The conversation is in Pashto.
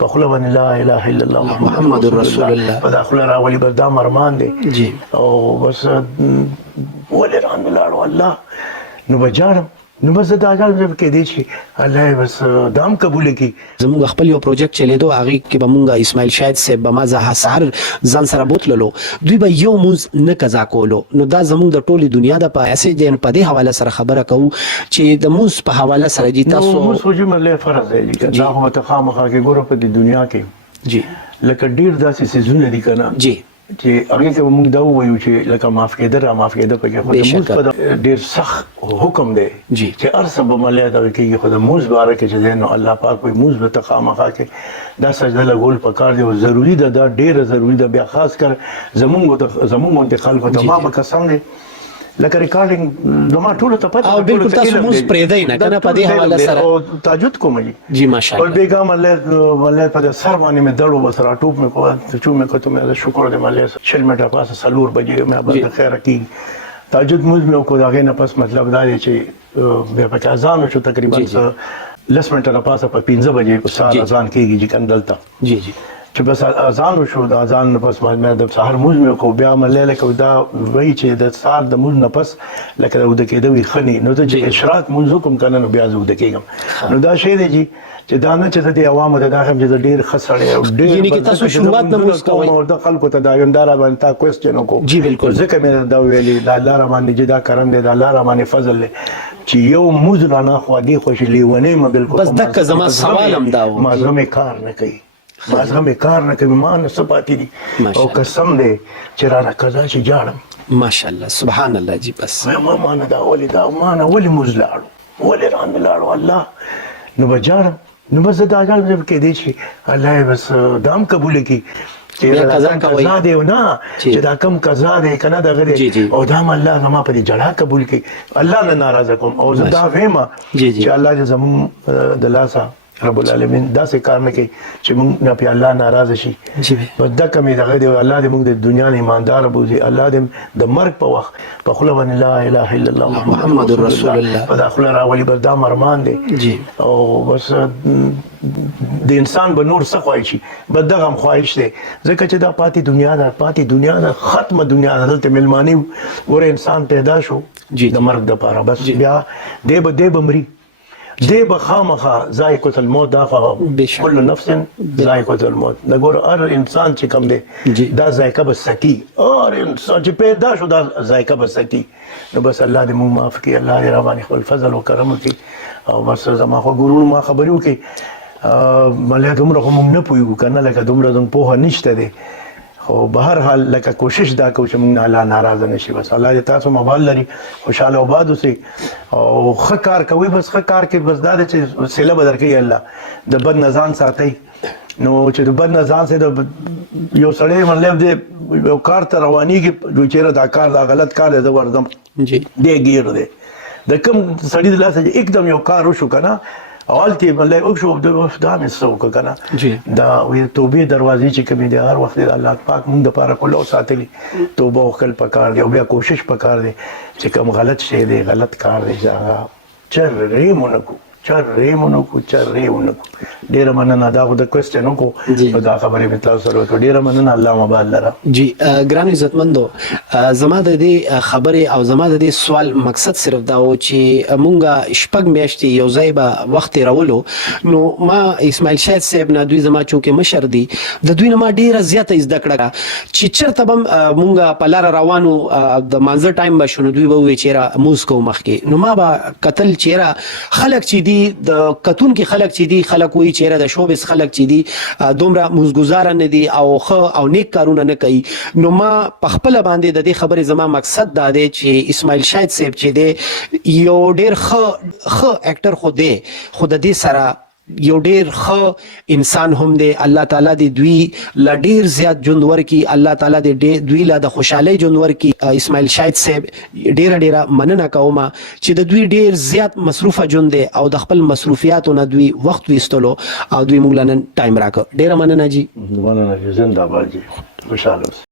په خوله باندې لا اله الا الله محمد رسول الله په داخله راولي بردا مرمان دي جی او بس ولې ران لاړو الله نو بجارم نو بس دا ځل کې دي چې الله بس دام قبول کړي. زموږ خپل یو پروجیکټ چلیدو هغه کې به مونږه اسماعیل شاهد صاحب به ما زه سهار ځان سره بوتللو دوی به یو مونځ نه قضا کولو. نو دا زموږ د ټولې دنیا د په اساس دی په دې حواله سره خبره کوو چې د مونځ په حواله سره جی تاسو نو مونځ خو مله فرض دی دا خو ته خامخا کې ګوره په دې دنیا کې جی لکه ډیر داسې سيزونه دي کنه جی چې هغه کې موږ دا وایو چې لکه معاف کېده پکې خو د موږ په ډیر سخت حکم دی چې هر څه به ملي دا کېږي خو د موږ باره کې چې نو الله پاک وي موږ به تخامخا کې دا سجده لګول پکار دی او ضروری ده دا ډیر ضروری ده بیا خاص کر زموږ د خلکو ته ما به قسم دی لکه ریکارډینګ نو ما ټول ته پته او بالکل تاسو موږ پرې دی نه کنه په دې حواله سره او تهجد کوم جی ماشاءالله او بیګا مله په سر باندې مې دړو بس را ټوپ مې کو چې مې کوته مې شکر دې مله شل مټه پاسه سلور بجې مې به خیر کی تهجد مې کو دا غنه پس مطلب دا دی چې به په اذان شو تقریبا 10 منټه پاسه په 15 بجې په سار اذان کېږي چې کندلته جی جی چې بس اذان وشو د اذان پس مې د سحر موز مې کو بیا مله لکه دا وایي چې د سحر د موز نه پس لکه د کېده وي خني نو ته چې اشراق منځ کوم کنه نو بیا زو د کېږم نو دا شی دی چې دا نه چې د عوامو د داخم چې ډیر خسړې او ډیر یعنی چې تاسو شروعات نه موږ کوو او د خلکو ته دا یندار باندې تا کوېسچن وکړو جی بالکل ځکه مې دا ویلي دا الله را باندې چې دا کرم دی دا الله را باندې فضل دی چې یو موز نه خو دې خوشي لیونه ما بالکل بس دک زما سوال هم دا ما زمه کار نه کوي مازغه مې کار نه کوي ما نه سپاتې دي او قسم دی چې را قضا چې جاړم ماشاءالله سبحان الله جی بس ما نه دا ولې دا ما نه ولې مزلاړو ولې ران لاړو الله نو بجارم نو بس دا ځل کې دي چې الله بس دام قبول کړي چې قضا قضا دی نه چې دا کم قضا دی کنه دا غره او دام الله زما په دې جړه قبول کړي الله نه ناراضه کوم او زه دا فهمه چې الله دې زمون د لاسه رب العالمین دا څه کار نه کوي چې موږ نه په الله ناراضه شي بس دا کمی دغه دی الله دې موږ د دنیا نه ایماندار بوزي الله دې د مرګ په وخت په خوله باندې لا اله الا الله محمد رسول الله په داخله راولي بردا مرمان دي جی او بس د انسان به نور څه خواهش شي بد دغه خواهش دی ځکه چې دا پاتې دنیا دا ختمه دنیا دلته ملمانی ور انسان پیدا شو د مرګ د پاره بس بیا دې به مري دې به خامخا ذائقه الموت دا كل نفس ذائقه الموت دا ګور هر انسان چې کوم دی دا ذائقه بس سکی اور انسان چې پیدا شو دا ذائقه بس سکی نو بس الله دې موږ معاف کړي الله دې رحمان خپل فضل او کرم وکړي او بس زما خو ګورو ما خبرو کې مله دومره کوم نه پویو کنه لکه دومره زم په نشته دی خو به هر حال لکه کوشش دا کوم چې موږ الله ناراضه نشي بس الله دې تاسو مبال لري خوشاله او باد اوسئ او ښه کار کوي بس ښه کار کې بس دا چې سیله بدر کوي الله د بد نظام ساتي نو چې د بد نظام سره یو سړی مطلب دې یو کار ته رواني کې دوی چیرې دا کار دا غلط کار دی وردم جی دې ګیر دی د کوم سړی د لاسه एकदम یو کار وشو کنه اولتي مله او شو د دا مې سو کنه دا وي توبې دروازې چې کومې دي هر وخت الله پاک موږ د پاره کولو ساتلي توبه وکړ پکار دی او بیا کوشش پکار دی چې کوم غلط شی دی غلط کار دی چرېمونکو ډیر مننه دا د کوېسچنو کو دا خبرې به تاسو سره وکړو ډیر مننه الله مبارک لره جی ګران عزتمندو زما د دې خبرې او زما د دې سوال مقصد صرف دا و چې مونږه شپږ میاشتې یو ځای به وخت راولو نو ما اسماعیل شاهد صاحب نه دوی زما چونکه مشر دي د دوی نه ما ډیره زیاته زده کړه چې چرته به مونږه په لار روانو د مانځه ټایم به شنو دوی به وی چیرې موز کو مخکې نو ما به قتل چیرې خلک چې دي د کتون کې خلک چې دي خلک وی چیرې د شوبس خلک چې دي دومره موزګزار نه دي او خو او نیک کارونه نه کوي نو ما په خپل باندې د دې خبرې زما مقصد دا دی چې اسماعیل شاهد صاحب چې دی یو ډیر خو اکټر خو دی خو د دې سره یو ډیر ښه انسان هم دی الله تعالی دې دوی لا ډیر زیات ژوند ورکړي الله تعالی دې دوی لا د خوشحالۍ ژوند ورکړي اسماعیل شاهد صاحب ډیره مننه کوم چې د دوی ډیر زیات مصروفه ژوند دی او د خپل مصروفیاتو نه دوی وخت ویستلو او دوی موږ نن ټایم راکړ ډیره مننه جی مننه زنده باد جی خوشاله